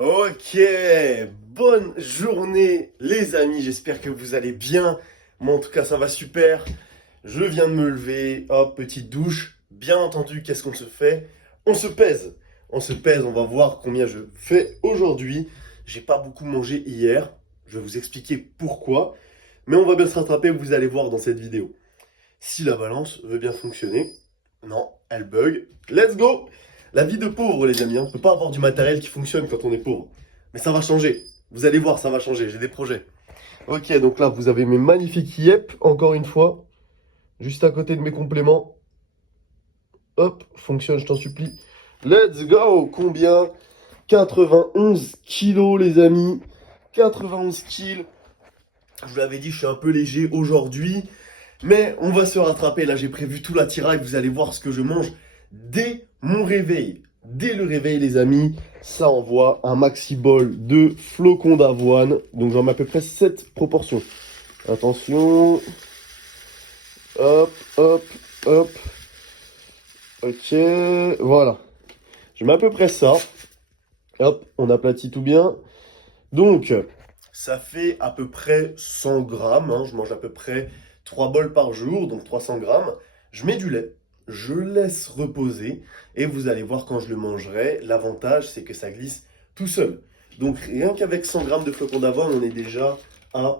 Ok, bonne journée les amis, j'espère que vous allez bien. Moi en tout cas ça va super. Je viens de me lever, hop, petite douche. Bien entendu, qu'est-ce qu'on se fait? On se pèse. On se pèse, on va voir combien je fais aujourd'hui. J'ai pas beaucoup mangé hier, je vais vous expliquer pourquoi. Mais on va bien se rattraper, vous allez voir dans cette vidéo. Si la balance veut bien fonctionner, non, elle bug. Let's go! La vie de pauvre, les amis, hein. On peut pas avoir du matériel qui fonctionne quand on est pauvre. Mais ça va changer. Vous allez voir, ça va changer. J'ai des projets. Ok, donc là, vous avez mes magnifiques yep, encore une fois. Juste à côté de mes compléments. Hop, fonctionne, je t'en supplie. Let's go! Combien? 91 kilos, les amis. 91 kilos. Je vous l'avais dit, je suis un peu léger aujourd'hui. Mais on va se rattraper. Là, j'ai prévu tout l'attirail. Vous allez voir ce que je mange dès mon réveil. Dès le réveil, les amis, ça envoie un maxi bol de flocons d'avoine. Donc, j'en mets à peu près cette proportion. Attention. Hop, hop, hop. Ok, voilà. Je mets à peu près ça. Hop, on aplatit tout bien. Donc, ça fait à peu près 100 grammes. Hein. Je mange à peu près 3 bols par jour, donc 300 grammes. Je mets du lait. Je laisse reposer et vous allez voir quand je le mangerai. L'avantage, c'est que ça glisse tout seul. Donc rien qu'avec 100 grammes de flocons d'avoine, on est déjà à...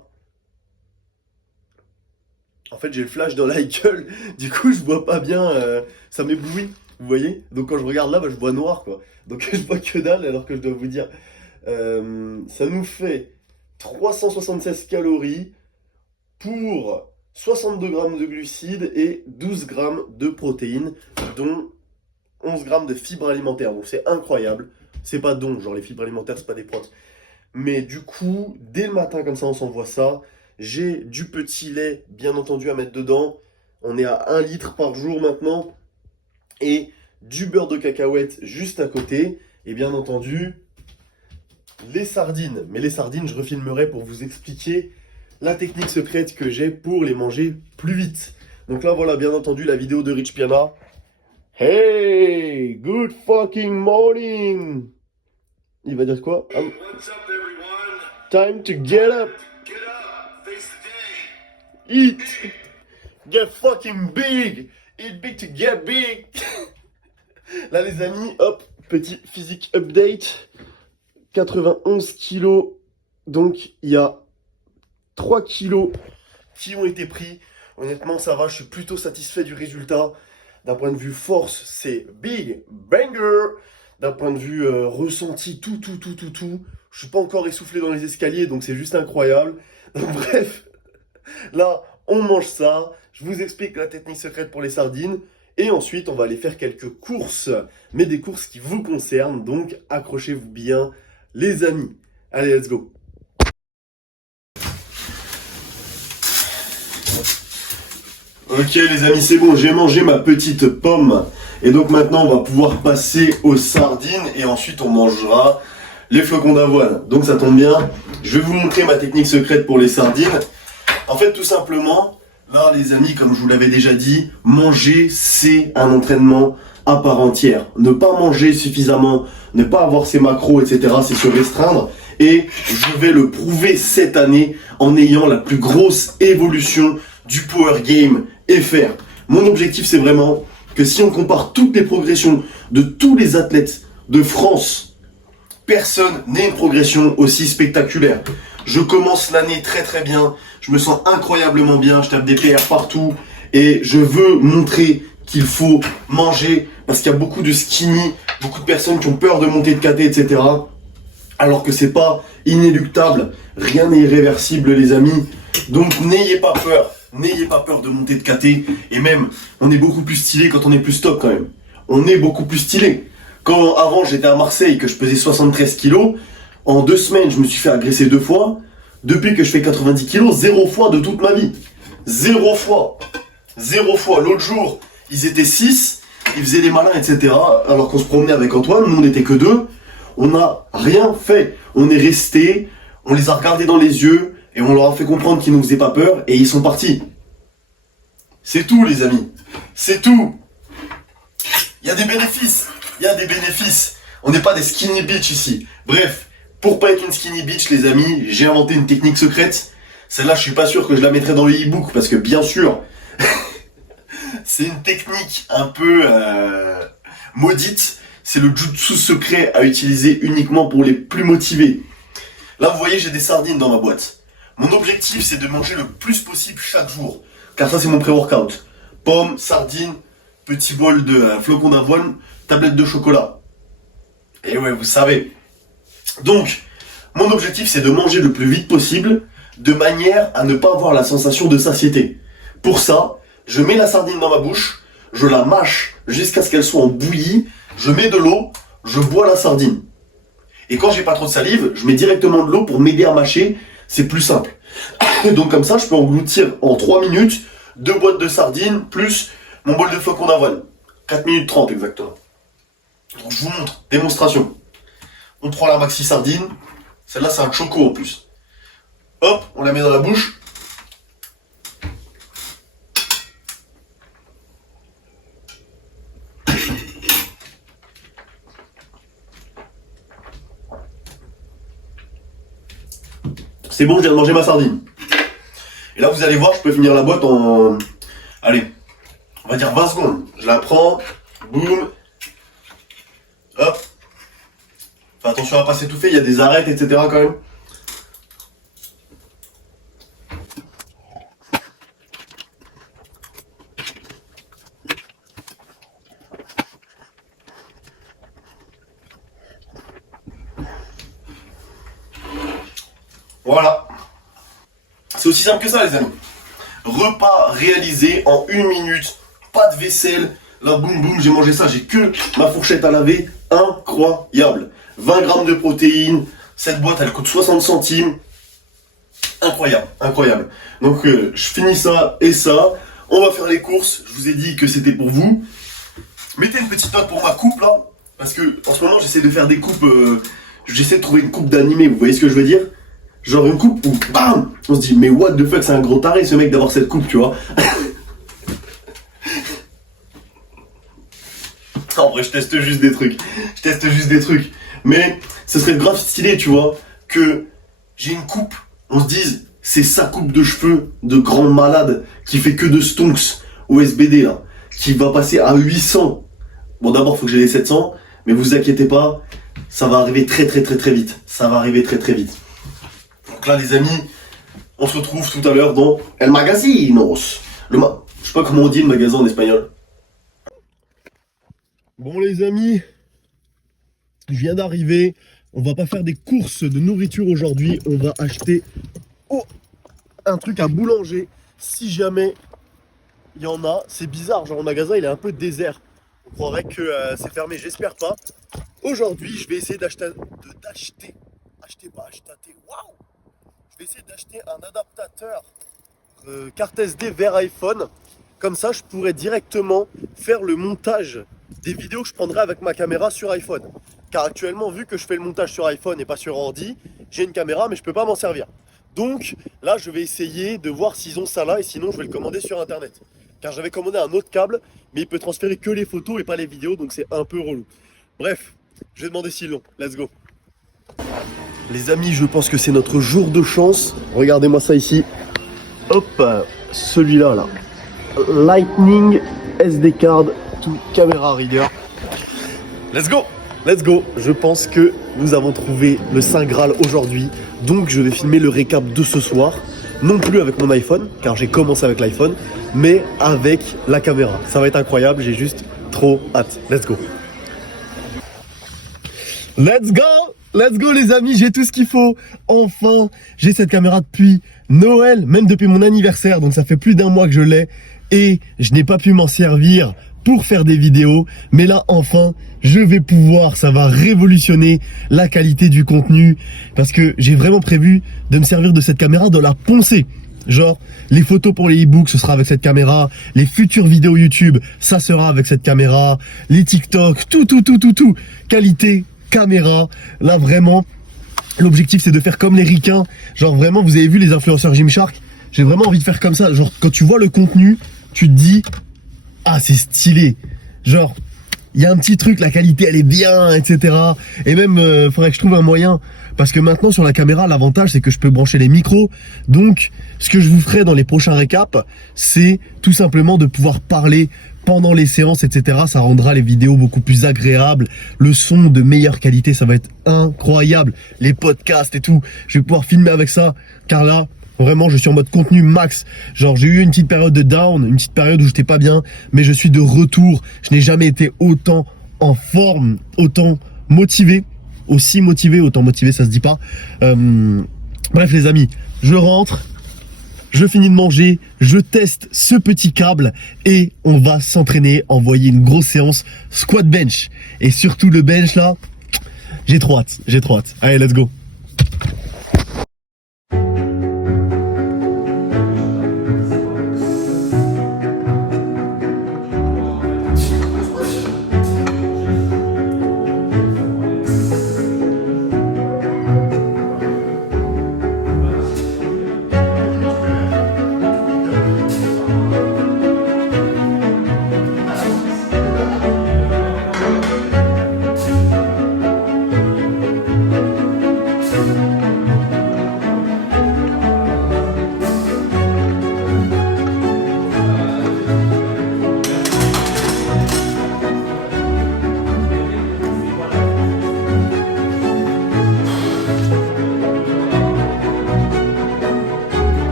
En fait, j'ai le flash dans la gueule. Du coup, je vois pas bien. Ça m'éblouit, vous voyez? Donc quand je regarde là, bah, je vois noir, quoi. Donc je vois que dalle, alors que je dois vous dire. Ça nous fait 376 calories pour 62 grammes de glucides et 12 grammes de protéines, dont 11 grammes de fibres alimentaires. Donc c'est incroyable. C'est pas donc, genre les fibres alimentaires, c'est pas des protes. Mais du coup, dès le matin, comme ça, on s'envoie ça. J'ai du petit lait, bien entendu, à mettre dedans. On est à 1 litre par jour maintenant. Et du beurre de cacahuète juste à côté. Et bien entendu, les sardines. Mais les sardines, je refilmerai pour vous expliquer la technique secrète que j'ai pour les manger plus vite. Donc là, voilà, bien entendu, la vidéo de Rich Piana. Hey, good fucking morning. Il va dire quoi? What's up, everyone? Time to get up, Get up, face the day. eat, get fucking big, eat big to get big. Là, les amis, hop, petit physique update. 91 kilos. Donc, il y a 3 kilos qui ont été pris. Honnêtement, ça va, je suis plutôt satisfait du résultat. D'un point de vue force, c'est big banger. D'un point de vue ressenti, tout. Je suis pas encore essoufflé dans les escaliers, donc c'est juste incroyable. Donc, bref, là, on mange ça. Je vous explique la technique secrète pour les sardines. Et ensuite, on va aller faire quelques courses. Mais des courses qui vous concernent. Donc, accrochez-vous bien, les amis. Allez, let's go. Ok les amis, c'est bon, j'ai mangé ma petite pomme. Et donc maintenant, on va pouvoir passer aux sardines. Et ensuite, on mangera les flocons d'avoine. Donc ça tombe bien. Je vais vous montrer ma technique secrète pour les sardines. En fait, tout simplement, là les amis, comme je vous l'avais déjà dit, manger, c'est un entraînement à part entière. Ne pas manger suffisamment, ne pas avoir ses macros, etc., c'est se restreindre. Et je vais le prouver cette année en ayant la plus grosse évolution du Power Game FR. Mon objectif, c'est vraiment que si on compare toutes les progressions de tous les athlètes de France, personne n'ait une progression aussi spectaculaire. Je commence l'année très bien, je me sens incroyablement bien, je tape des PR partout et je veux montrer qu'il faut manger parce qu'il y a beaucoup de skinny, beaucoup de personnes qui ont peur de monter de KT, etc. Alors que c'est pas inéluctable, rien n'est irréversible les amis. Donc n'ayez pas peur de monter de KT. Et même, on est beaucoup plus stylé quand on est plus stock quand même. On est beaucoup plus stylé. Quand avant j'étais à Marseille, que je pesais 73 kilos, en 2 semaines je me suis fait agresser 2 fois. Depuis que je fais 90 kilos, 0 fois de toute ma vie. 0 fois. 0 fois. L'autre jour, ils étaient 6, ils faisaient des malins, etc. Alors qu'on se promenait avec Antoine, nous on n'était que 2. On n'a rien fait. On est resté, on les a regardés dans les yeux et on leur a fait comprendre qu'ils ne nous faisaient pas peur et ils sont partis. C'est tout les amis. C'est tout. Il y a des bénéfices. On n'est pas des skinny bitch ici. Bref, Pour pas être une skinny bitch, les amis, j'ai inventé une technique secrète. Celle-là, je suis pas sûr que je la mettrai dans le e-book parce que bien sûr, c'est une technique un peu maudite. C'est le jutsu secret à utiliser uniquement pour les plus motivés. Là, vous voyez, j'ai des sardines dans ma boîte. Mon objectif, c'est de manger le plus possible chaque jour. Car ça, c'est mon pré-workout. Pommes, sardines, petit bol de flocons d'avoine, tablette de chocolat. Et ouais, vous savez. Donc, mon objectif, c'est de manger le plus vite possible, de manière à ne pas avoir la sensation de satiété. Pour ça, je mets la sardine dans ma bouche, je la mâche jusqu'à ce qu'elle soit en bouillie, je mets de l'eau, je bois la sardine. Et quand j'ai pas trop de salive, je mets directement de l'eau pour m'aider à mâcher, c'est plus simple. Donc comme ça, je peux engloutir en 3 minutes 2 boîtes de sardines plus mon bol de flocons d'avoine. 4 minutes 30 exactement. Donc je vous montre, démonstration. On prend la maxi sardine, celle-là c'est un choco en plus. Hop, on la met dans la bouche. C'est bon, je viens de manger ma sardine. Et là, vous allez voir, je peux finir la boîte en... Allez, on va dire 20 secondes. Je la prends, boum, hop. Fais attention à pas s'étouffer, il y a des arêtes, etc. quand même. Voilà. C'est aussi simple que ça, les amis. Repas réalisé en 1 minute. Pas de vaisselle. Là, boum, boum, j'ai mangé ça. J'ai que ma fourchette à laver. Incroyable. 20 grammes de protéines. Cette boîte, elle coûte 60 centimes. Incroyable, incroyable. Donc, je finis ça et ça. On va faire les courses. Je vous ai dit que c'était pour vous. Mettez une petite note pour ma coupe, là. Parce que, en ce moment, j'essaie de faire des coupes... j'essaie de trouver une coupe d'animé. Vous voyez ce que je veux dire ? Genre une coupe où, bam, on se dit, mais what the fuck, c'est un gros taré ce mec d'avoir cette coupe, tu vois. En vrai, je teste juste des trucs. Mais ce serait grave stylé, tu vois, que j'ai une coupe, on se dise, c'est sa coupe de cheveux de grand malade qui fait que de stonks au SBD, là, qui va passer à 800. Bon, d'abord, faut que j'ai les 700, mais vous inquiétez pas, ça va arriver très vite. Ça va arriver très vite. Donc là, les amis, on se retrouve tout à l'heure dans El Magazinos. Je sais pas comment on dit le magasin en espagnol. Bon les amis, je viens d'arriver. On va pas faire des courses de nourriture aujourd'hui. On va acheter un truc à boulanger. Si jamais il y en a, c'est bizarre. Genre le magasin il est un peu désert. On croirait que c'est fermé. J'espère pas. Aujourd'hui, je vais essayer d'acheter. Waouh! Je vais essayer d'acheter un adaptateur carte SD vers iPhone. Comme ça, je pourrais directement faire le montage des vidéos que je prendrai avec ma caméra sur iPhone. Car actuellement, vu que je fais le montage sur iPhone et pas sur ordi, j'ai une caméra mais je peux pas m'en servir. Donc là, je vais essayer de voir s'ils ont ça là et sinon je vais le commander sur internet. Car j'avais commandé un autre câble, mais il peut transférer que les photos et pas les vidéos, donc c'est un peu relou. Bref, je vais demander s'ils l'ont. Let's go. Les amis, je pense que c'est notre jour de chance. Regardez-moi ça ici. Hop, celui-là là. Lightning SD card to camera reader. Let's go. Let's go. Je pense que nous avons trouvé le Saint Graal aujourd'hui. Donc je vais filmer le récap de ce soir. Non plus avec mon iPhone, car j'ai commencé avec l'iPhone, mais avec la caméra. Ça va être incroyable, j'ai juste trop hâte. Let's go. Let's go. Let's go les amis, j'ai tout ce qu'il faut. Enfin, j'ai cette caméra depuis Noël, même depuis mon anniversaire. Donc ça fait plus d'1 mois que je l'ai. Et je n'ai pas pu m'en servir pour faire des vidéos. Mais là, enfin, je vais pouvoir. Ça va révolutionner la qualité du contenu. Parce que j'ai vraiment prévu de me servir de cette caméra, de la poncer. Genre, les photos pour les e-books, ce sera avec cette caméra. Les futures vidéos YouTube, ça sera avec cette caméra. Les TikTok, tout. Qualité, caméra. Là, vraiment, l'objectif, c'est de faire comme les ricains. Genre, vraiment, vous avez vu les influenceurs Gymshark? J'ai vraiment envie de faire comme ça. Genre, quand tu vois le contenu, tu te dis, ah, c'est stylé. Genre, il y a un petit truc, la qualité elle est bien, etc. Et même, faudrait que je trouve un moyen. Parce que maintenant sur la caméra, l'avantage c'est que je peux brancher les micros. Donc, ce que je vous ferai dans les prochains récaps, c'est tout simplement de pouvoir parler pendant les séances, etc. Ça rendra les vidéos beaucoup plus agréables. Le son de meilleure qualité, ça va être incroyable. Les podcasts et tout, je vais pouvoir filmer avec ça. Car là, vraiment, je suis en mode contenu max. Genre, j'ai eu une petite période de down, une petite période où j'étais pas bien, mais je suis de retour. Je n'ai jamais été autant en forme, autant motivé. Aussi motivé, autant motivé, ça se dit pas. Bref, les amis, je rentre, je finis de manger, je teste ce petit câble et on va s'entraîner, envoyer une grosse séance squat bench. Et surtout le bench là, j'ai trop hâte, j'ai trop hâte. Allez, let's go.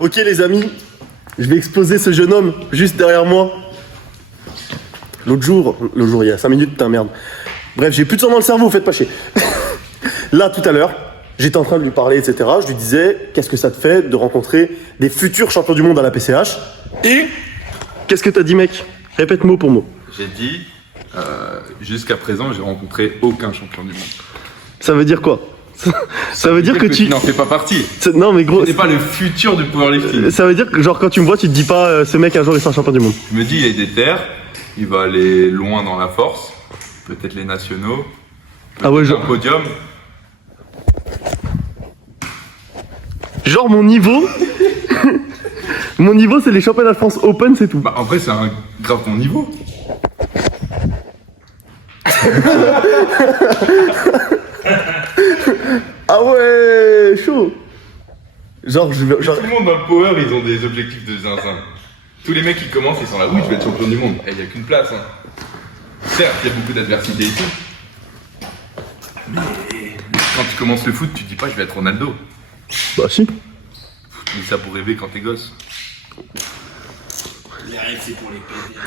Ok les amis, je vais exposer ce jeune homme juste derrière moi. L'autre jour, il y a 5 minutes, putain merde. Bref, j'ai plus de sang dans le cerveau, faites pas chier. Là, tout à l'heure, j'étais en train de lui parler, etc. Je lui disais, qu'est-ce que ça te fait de rencontrer des futurs champions du monde à la PCH? Et qu'est-ce que t'as dit, mec? Répète mot pour mot. J'ai dit, jusqu'à présent, j'ai rencontré aucun champion du monde. Ça veut dire quoi? Ça veut dire que tu n'en fais pas partie. Non mais gros, Tu n'es pas le futur du powerlifting. ça veut dire que genre quand tu me vois, tu te dis pas ce mec un jour il sera champion du monde. Je me dis, il est déter, il va aller loin dans la force, peut-être les nationaux, Ah ouais, un genre, podium. genre mon niveau, mon niveau c'est les championnats de France Open, c'est tout. Bah, en vrai, c'est un grave bon niveau. Ah ouais, chaud. Genre Tout le monde dans le power, ils ont des objectifs de zinzin. Tous les mecs qui commencent, ils sont là, oui, je vais être champion du monde. Et il n'y a qu'une place. Hein. Certes, il y a beaucoup d'adversité ici. Mais quand tu commences le foot, tu te dis pas, je vais être Ronaldo. Bah si. Tu dis ça pour rêver quand t'es gosse. Les rêves, c'est pour les pédés.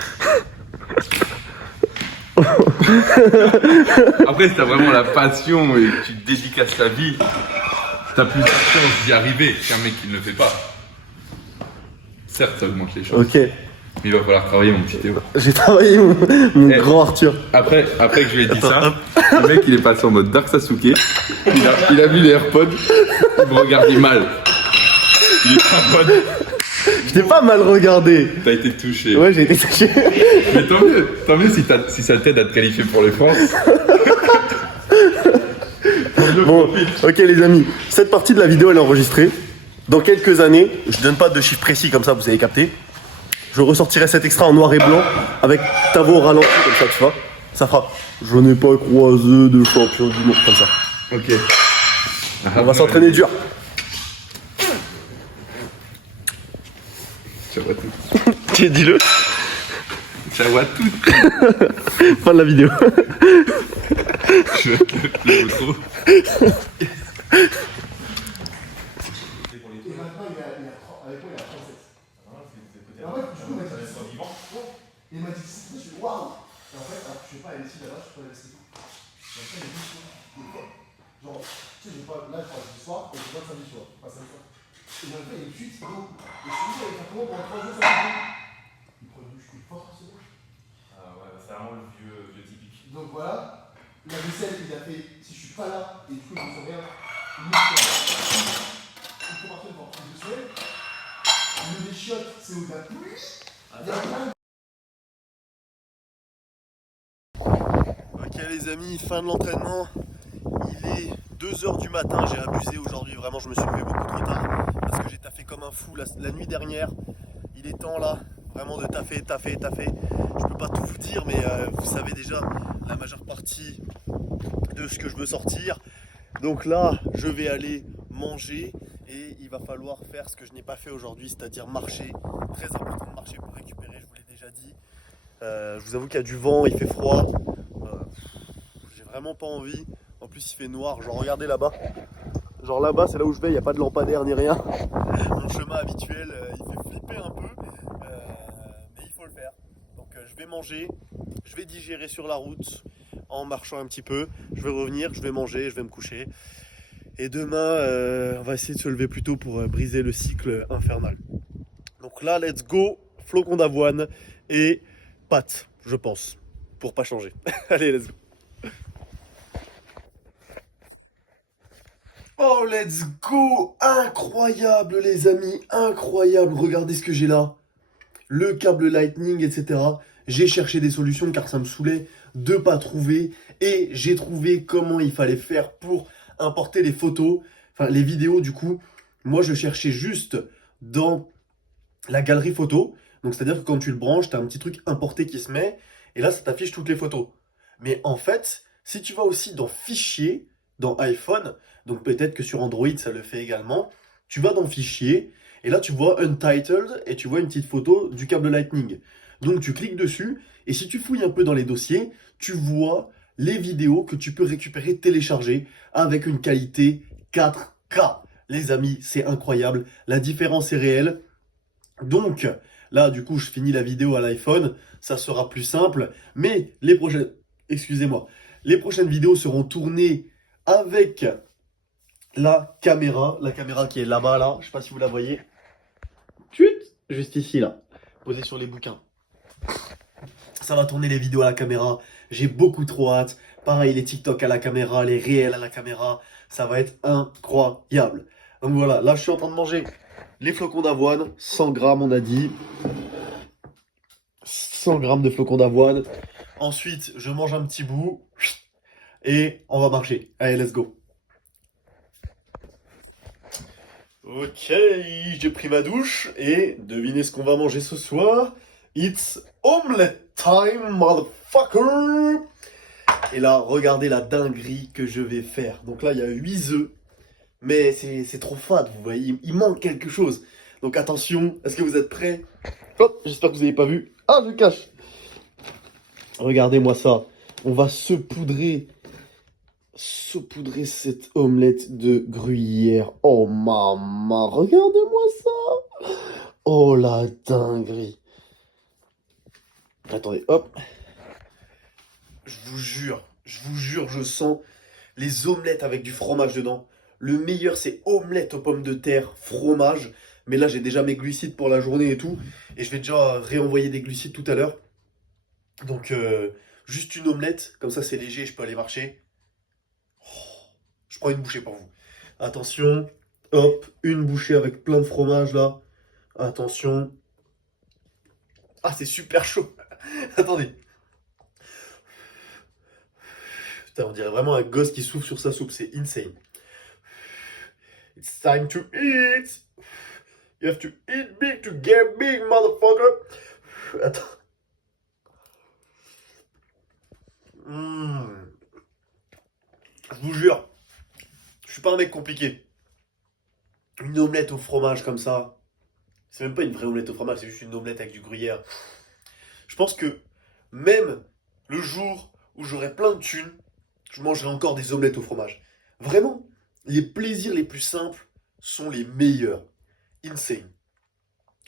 Après, si t'as vraiment la passion et que tu te dédicaces ta vie, t'as plus de chance d'y arriver qu'un mec qui ne le fait pas. Certes, ça augmente les chances. Ok. Mais il va falloir travailler, mon petit Théo. J'ai travaillé mon Eh. grand Arthur. Après que je lui ai dit ça, le mec il est passé en mode Dark Sasuke. Il a vu les AirPods, il me regardait mal. Il est en mode. Je t'ai pas mal regardé. T'as été touché. Ouais, j'ai été touché. Mais tant mieux si ça t'aide à te qualifier pour les France. Bon, ok les amis, cette partie de la vidéo elle est enregistrée. Dans quelques années, je donne pas de chiffres précis comme ça, vous avez capté. Je ressortirai cet extra en noir et blanc avec ta voix au ralenti comme ça, tu vois. Ça fera. Je n'ai pas croisé de champion du monde comme ça. Ok. On va s'entraîner dur. Ciao à toutes. Dis-le. Ciao à toutes. Fin de la vidéo. Je vais te le trop. Il m'a dit, je suis waouh! Et en fait, je sais pas, elle est ici là-bas, je peux la laisser tout. Et après, elle est juste genre, tu sais, j'ai pas, là, je crois que c'est du soir, et je vois que samedi soir. Pas samedi soir. Et dans le fait, il y a une suite d'eau. Et je suis avec un comment pendant 3 jours sans douche. Il prend une douche une fois par semaine. Ah ouais, c'est vraiment le vieux typique. Donc voilà, la vaisselle, il a fait, si je suis pas là, et du coup, je ne fais rien, une fois par semaine pendant 2 semaines. Le déchiotte, c'est au-delà de pluie. Il y a plein de... Ok les amis, fin de l'entraînement. Il est 2h du matin, j'ai abusé aujourd'hui, vraiment je me suis levé beaucoup trop tard parce que j'ai taffé comme un fou la nuit dernière. Il est temps là, vraiment de taffer. Je peux pas tout vous dire mais vous savez déjà la majeure partie de ce que je veux sortir. Donc là, je vais aller manger et il va falloir faire ce que je n'ai pas fait aujourd'hui, c'est-à-dire marcher. Très important de marcher pour récupérer, je vous l'ai déjà dit. Je vous avoue qu'il y a du vent, il fait froid. J'ai vraiment pas envie. En plus, il fait noir. Genre, regardez là-bas. Genre là-bas, c'est là où je vais, il n'y a pas de lampadaire ni rien. Mon chemin habituel, il fait flipper un peu. Mais il faut le faire. Donc, je vais manger. Je vais digérer sur la route en marchant un petit peu. Je vais revenir, je vais manger, je vais me coucher. Et demain, on va essayer de se lever plus tôt pour briser le cycle infernal. Donc là, let's go. Flocon d'avoine et pâtes, je pense. Pour pas changer. Allez, let's go. Oh, let's go! Incroyable, les amis, incroyable. Regardez ce que j'ai là. Le câble Lightning, etc. J'ai cherché des solutions car ça me saoulait de pas trouver. Et j'ai trouvé comment il fallait faire pour importer les photos, enfin les vidéos du coup. Moi, je cherchais juste dans la galerie photo. Donc, c'est-à-dire que quand tu le branches, tu as un petit truc importé qui se met. Et là, ça t'affiche toutes les photos. Mais en fait, si tu vas aussi dans Fichier, dans iPhone, donc peut-être que sur Android, ça le fait également, tu vas dans Fichier, et là, tu vois Untitled, et tu vois une petite photo du câble Lightning. Donc, tu cliques dessus, et si tu fouilles un peu dans les dossiers, tu vois les vidéos que tu peux récupérer, télécharger, avec une qualité 4K. Les amis, c'est incroyable. La différence est réelle. Donc, là, du coup, je finis la vidéo à l'iPhone. Ça sera plus simple. Mais les prochaines... Excusez-moi. Les prochaines vidéos seront tournées avec la caméra qui est là-bas, là. Je sais pas si vous la voyez. Tut, juste ici, là. Posée sur les bouquins. Ça va tourner les vidéos à la caméra. J'ai beaucoup trop hâte. Pareil, les TikTok à la caméra, les réels à la caméra. Ça va être incroyable. Donc voilà, là, je suis en train de manger les flocons d'avoine. 100 grammes, on a dit. 100 grammes de flocons d'avoine. Ensuite, je mange un petit bout. Et on va marcher. Allez, let's go. Ok, j'ai pris ma douche. Et devinez ce qu'on va manger ce soir. It's omelette time, motherfucker. Et là, regardez la dinguerie que je vais faire. Donc là, il y a 8 œufs. Mais c'est trop fade, vous voyez. Il manque quelque chose. Donc attention, est-ce que vous êtes prêts? Hop, j'espère que vous n'avez pas vu. Ah, je cache. Regardez-moi ça. On va saupoudrer cette omelette de gruyère. Oh maman, regardez-moi ça. Oh la dinguerie. Attendez, hop. Je vous jure, je sens les omelettes avec du fromage dedans. Le meilleur, c'est omelette aux pommes de terre, fromage. Mais là, j'ai déjà mes glucides pour la journée et tout. Et je vais déjà réenvoyer des glucides tout à l'heure. Donc, juste une omelette. Comme ça, c'est léger, je peux aller marcher. Oh, je prends une bouchée pour vous. Attention. Hop, une bouchée avec plein de fromage là. Attention. Ah, c'est super chaud. Attendez. Putain, on dirait vraiment un gosse qui souffle sur sa soupe. C'est insane. It's time to eat. You have to eat big to get big, motherfucker. Attends. Je vous jure, je suis pas un mec compliqué. Une omelette au fromage comme ça, c'est même pas une vraie omelette au fromage, c'est juste une omelette avec du gruyère. Je pense que même le jour où j'aurai plein de thunes, je mangerai encore des omelettes au fromage. Vraiment, les plaisirs les plus simples sont les meilleurs. Insane.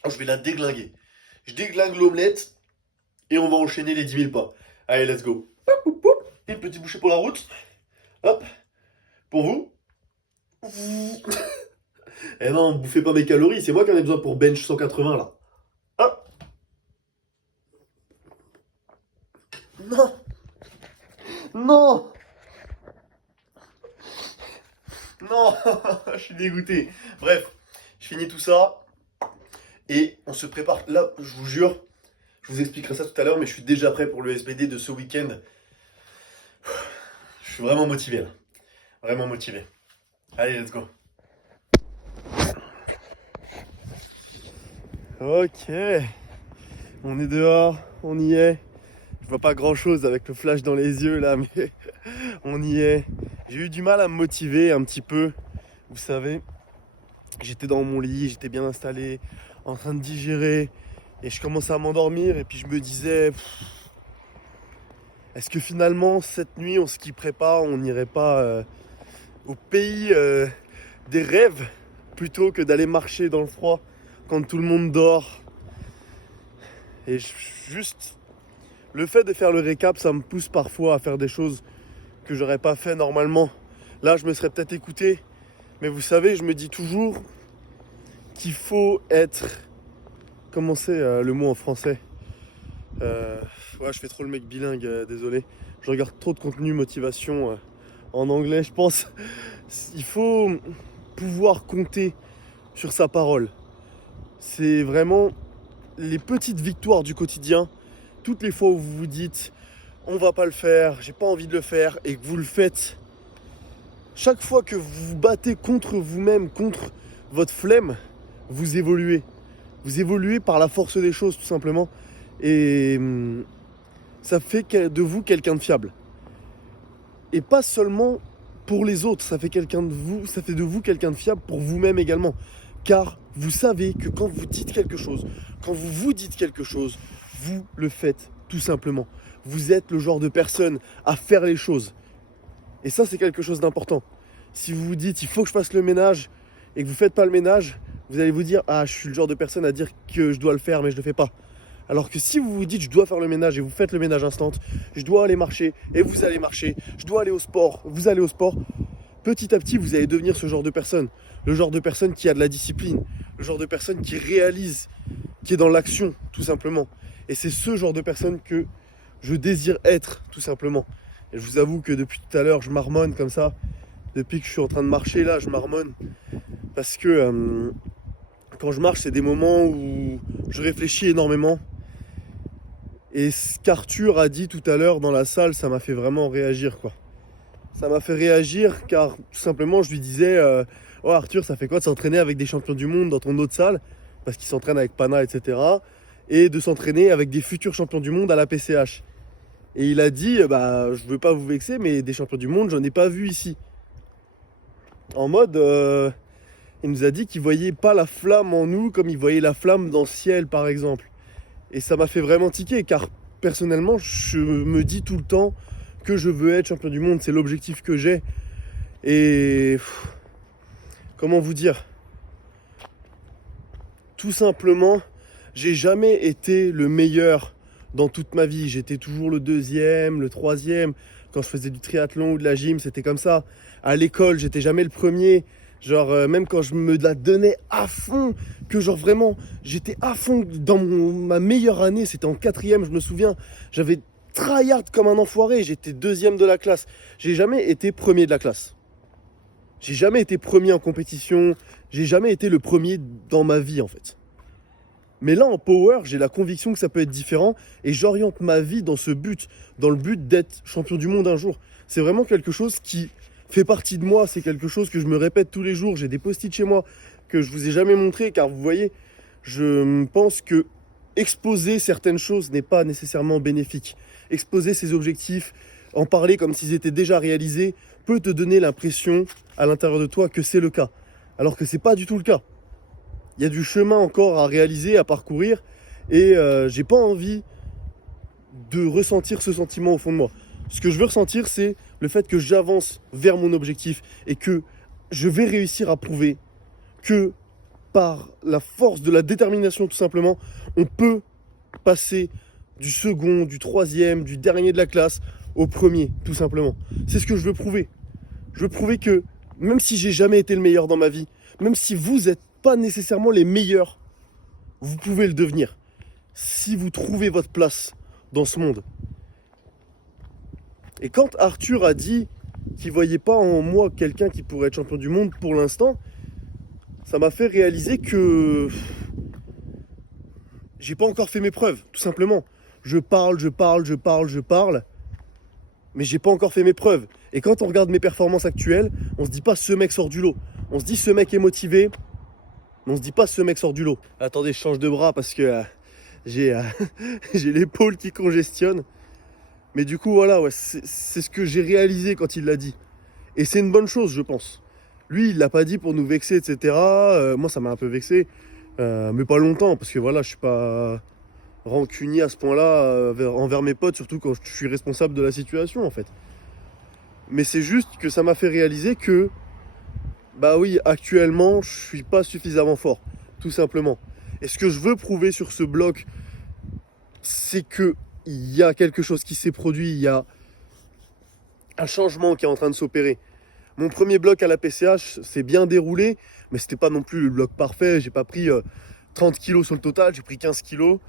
Oh, je vais la déglinguer. Je déglingue l'omelette et on va enchaîner les 10 000 pas. Allez, let's go. Une petite bouchée pour la route. Hop. Pour vous. Eh non, bouffez pas mes calories, c'est moi qui en ai besoin pour bench 180 là. Ah. Non. Non. Non, je suis dégoûté. Bref, je finis tout ça et on se prépare. Là, je vous jure, je vous expliquerai ça tout à l'heure, mais je suis déjà prêt pour le SBD de ce week-end. Je suis vraiment motivé là. Vraiment motivé. Allez, let's go. Ok, on est dehors, on y est. Je vois pas grand chose avec le flash dans les yeux là, mais on y est. J'ai eu du mal à me motiver un petit peu, vous savez. J'étais dans mon lit, j'étais bien installé, en train de digérer, et je commençais à m'endormir, et puis je me disais, est-ce que finalement cette nuit on skipperait pas, on n'irait pas au pays des rêves, plutôt que d'aller marcher dans le froid quand tout le monde dort. Et juste le fait de faire le récap, ça me pousse parfois à faire des choses que j'aurais pas fait normalement. Là, je me serais peut-être écouté, mais vous savez, je me dis toujours qu'il faut être... Comment c'est le mot en français ouais, je fais trop le mec bilingue, désolé. Je regarde trop de contenu motivation en anglais, je pense. Il faut pouvoir compter sur sa parole. C'est vraiment les petites victoires du quotidien. Toutes les fois où vous vous dites on va pas le faire, j'ai pas envie de le faire, et que vous le faites, chaque fois que vous vous battez contre vous-même, contre votre flemme, vous évoluez. Vous évoluez par la force des choses tout simplement. Et ça fait de vous quelqu'un de fiable. Et pas seulement pour les autres, ça fait de vous quelqu'un de fiable pour vous-même également. Car vous savez que quand vous dites quelque chose, quand vous vous dites quelque chose, vous le faites tout simplement. Vous êtes le genre de personne à faire les choses. Et ça, c'est quelque chose d'important. Si vous vous dites, il faut que je fasse le ménage, et que vous ne faites pas le ménage, vous allez vous dire, ah, je suis le genre de personne à dire que je dois le faire, mais je ne le fais pas. Alors que si vous vous dites, je dois faire le ménage, et vous faites le ménage instant, je dois aller marcher, et vous allez marcher, je dois aller au sport, vous allez au sport, petit à petit, vous allez devenir ce genre de personne. Le genre de personne qui a de la discipline, le genre de personne qui réalise, qui est dans l'action, tout simplement. Et c'est ce genre de personne que je désire être, tout simplement. Et je vous avoue que depuis tout à l'heure, je marmonne comme ça. Depuis que je suis en train de marcher, là, je marmonne. Parce que quand je marche, c'est des moments où je réfléchis énormément. Et ce qu'Arthur a dit tout à l'heure dans la salle, ça m'a fait vraiment réagir, quoi. Ça m'a fait réagir car, tout simplement, je lui disais oh Arthur, ça fait quoi de s'entraîner avec des champions du monde dans ton autre salle? Parce qu'il s'entraîne avec Pana, etc. Et de s'entraîner avec des futurs champions du monde à la PCH. Et il a dit, bah, je veux pas vous vexer, mais des champions du monde, j'en ai pas vu ici. En mode, il nous a dit qu'il voyait pas la flamme en nous comme il voyait la flamme dans le ciel, par exemple. Et ça m'a fait vraiment tiquer, car personnellement, je me dis tout le temps que je veux être champion du monde. C'est l'objectif que j'ai. Et comment vous dire? Tout simplement, j'ai jamais été le meilleur dans toute ma vie. J'étais toujours le deuxième, le troisième. Quand je faisais du triathlon ou de la gym, c'était comme ça. À l'école, j'étais jamais le premier. Genre, même quand je me la donnais à fond, que genre vraiment, j'étais à fond dans ma meilleure année, c'était en 4e, je me souviens. J'avais tryhard comme un enfoiré, j'étais 2e de la classe. J'ai jamais été premier de la classe. J'ai jamais été premier en compétition. J'ai jamais été le premier dans ma vie, en fait. Mais là, en power, j'ai la conviction que ça peut être différent et j'oriente ma vie dans ce but, dans le but d'être champion du monde un jour. C'est vraiment quelque chose qui fait partie de moi, c'est quelque chose que je me répète tous les jours. J'ai des post-it chez moi que je vous ai jamais montré car vous voyez, je pense que exposer certaines choses n'est pas nécessairement bénéfique. Exposer ses objectifs, en parler comme s'ils étaient déjà réalisés, peut te donner l'impression à l'intérieur de toi que c'est le cas. Alors que c'est pas du tout le cas. Il y a du chemin encore à réaliser, à parcourir, et j'ai pas envie de ressentir ce sentiment au fond de moi. Ce que je veux ressentir, c'est le fait que j'avance vers mon objectif et que je vais réussir à prouver que par la force de la détermination, tout simplement, on peut passer du second, du troisième, du dernier de la classe au premier, tout simplement. C'est ce que je veux prouver. Je veux prouver que même si j'ai jamais été le meilleur dans ma vie, même si vous n'êtes pas nécessairement les meilleurs, vous pouvez le devenir. Si vous trouvez votre place dans ce monde. Et quand Arthur a dit qu'il ne voyait pas en moi quelqu'un qui pourrait être champion du monde pour l'instant, ça m'a fait réaliser que j'ai pas encore fait mes preuves, tout simplement. Je parle, mais j'ai pas encore fait mes preuves. Et quand on regarde mes performances actuelles, on se dit pas ce mec sort du lot. On se dit ce mec est motivé, mais on se dit pas ce mec sort du lot. Attendez, je change de bras parce que j'ai l'épaule qui congestionne. Mais du coup, voilà, ouais, c'est ce que j'ai réalisé quand il l'a dit. Et c'est une bonne chose, je pense. Lui, il l'a pas dit pour nous vexer, etc. Moi, ça m'a un peu vexé. Mais pas longtemps, parce que voilà, je suis pas rancunier à ce point-là envers mes potes, surtout quand je suis responsable de la situation, en fait. Mais c'est juste que ça m'a fait réaliser que, bah oui, actuellement, je suis pas suffisamment fort, tout simplement. Et ce que je veux prouver sur ce bloc, c'est que il y a quelque chose qui s'est produit, il y a un changement qui est en train de s'opérer. Mon premier bloc à la PCH s'est bien déroulé, mais c'était pas non plus le bloc parfait. J'ai pas pris 30 kilos sur le total, j'ai pris 15 kilos.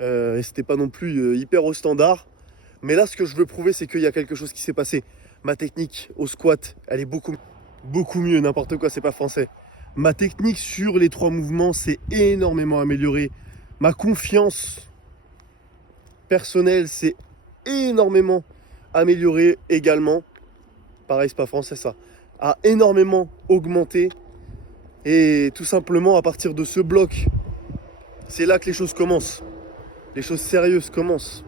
Et c'était pas non plus hyper au standard. Mais là, ce que je veux prouver, c'est qu'il y a quelque chose qui s'est passé. Ma technique au squat, elle est beaucoup mieux. N'importe quoi, c'est pas français. Ma technique sur les 3 mouvements s'est énormément améliorée. Ma confiance personnelle s'est énormément améliorée également. Pareil, c'est pas français ça. A énormément augmenté. Et tout simplement, à partir de ce bloc, c'est là que les choses commencent. Les choses sérieuses commencent.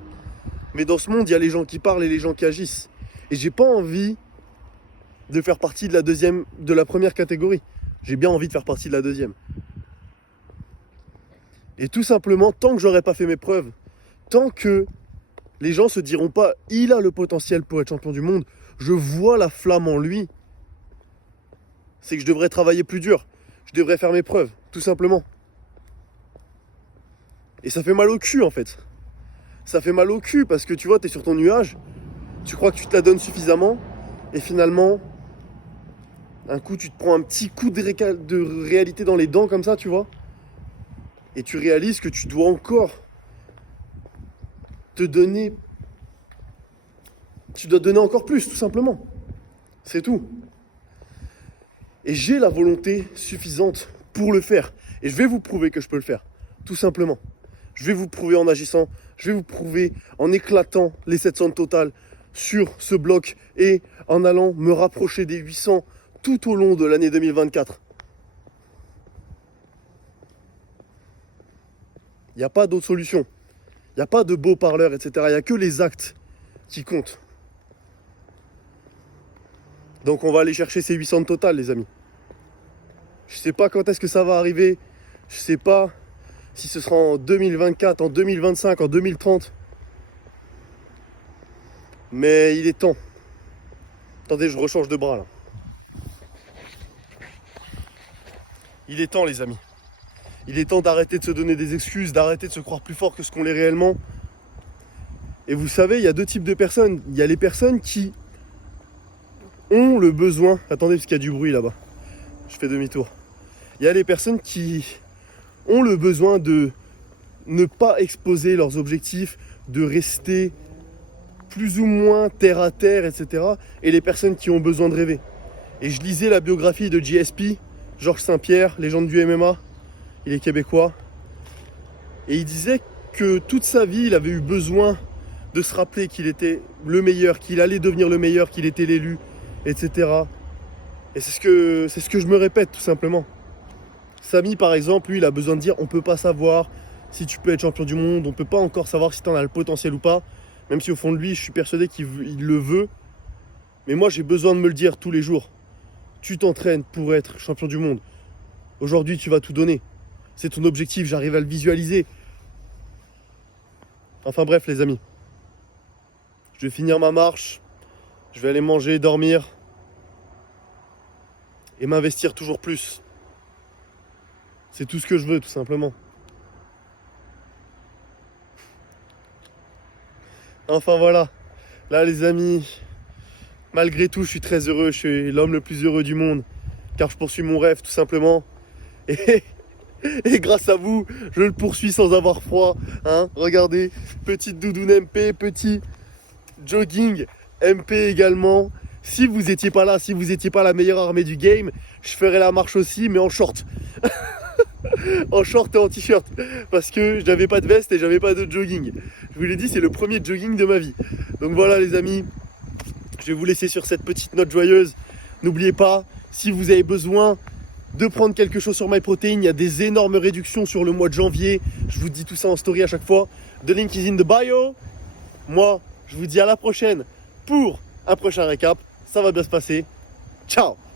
Mais dans ce monde, il y a les gens qui parlent et les gens qui agissent. Et j'ai pas envie de faire partie de la première catégorie. J'ai bien envie de faire partie de la deuxième. Et tout simplement, tant que j'aurai pas fait mes preuves, tant que les gens se diront pas « il a le potentiel pour être champion du monde », je vois la flamme en lui, c'est que je devrais travailler plus dur. Je devrais faire mes preuves, tout simplement. Et ça fait mal au cul, en fait. Ça fait mal au cul parce que tu vois, t'es sur ton nuage, tu crois que tu te la donnes suffisamment, et finalement, un coup, tu te prends un petit coup de réalité dans les dents comme ça, tu vois. Et tu réalises que tu dois encore te donner. Tu dois donner encore plus, tout simplement. C'est tout. Et j'ai la volonté suffisante pour le faire. Et je vais vous prouver que je peux le faire. Tout simplement. Je vais vous prouver en agissant. Je vais vous prouver en éclatant les 700 de total sur ce bloc et en allant me rapprocher des 800 tout au long de l'année 2024. Il n'y a pas d'autre solution. Il n'y a pas de beaux parleurs, etc. Il n'y a que les actes qui comptent. Donc on va aller chercher ces 800 de total, les amis. Je sais pas quand est-ce que ça va arriver. Je sais pas si ce sera en 2024, en 2025, en 2030. Mais il est temps. Attendez, je rechange de bras là. Il est temps, les amis. Il est temps d'arrêter de se donner des excuses, d'arrêter de se croire plus fort que ce qu'on l'est réellement. Et vous savez, il y a 2 types de personnes. Il y a les personnes qui ont le besoin... Attendez, parce qu'il y a du bruit là-bas. Je fais demi-tour. Il y a les personnes qui ont le besoin de ne pas exposer leurs objectifs, de rester plus ou moins terre à terre, etc. Et les personnes qui ont besoin de rêver. Et je lisais la biographie de GSP, Georges Saint-Pierre, légende du MMA. Il est québécois. Et il disait que toute sa vie, il avait eu besoin de se rappeler qu'il était le meilleur, qu'il allait devenir le meilleur, qu'il était l'élu, etc. Et c'est ce que je me répète tout simplement. Samy par exemple, lui il a besoin de dire on peut pas savoir si tu peux être champion du monde, on peut pas encore savoir si tu en as le potentiel ou pas, même si au fond de lui je suis persuadé qu'il le veut. Mais moi j'ai besoin de me le dire tous les jours. Tu t'entraînes pour être champion du monde. Aujourd'hui tu vas tout donner. C'est ton objectif, j'arrive à le visualiser. Enfin bref les amis. Je vais finir ma marche. Je vais aller manger, dormir. Et m'investir toujours plus. C'est tout ce que je veux, tout simplement. Enfin voilà. Là les amis, malgré tout, je suis très heureux. Je suis l'homme le plus heureux du monde. car je poursuis mon rêve tout simplement. Et grâce à vous, je le poursuis sans avoir froid. Hein, regardez, petite doudoune MP, petit jogging MP également. Si vous étiez pas là, si vous étiez pas la meilleure armée du game, je ferais la marche aussi, mais en short. En short et en t-shirt. Parce que j'avais pas de veste et j'avais pas de jogging. Je vous l'ai dit, c'est le premier jogging de ma vie. Donc voilà les amis, je vais vous laisser sur cette petite note joyeuse. N'oubliez pas, si vous avez besoin de prendre quelque chose sur MyProtein, il y a des énormes réductions sur le mois de janvier. Je vous dis tout ça en story à chaque fois. The link is in the bio. Moi, je vous dis à la prochaine pour un prochain récap. Ça va bien se passer. Ciao.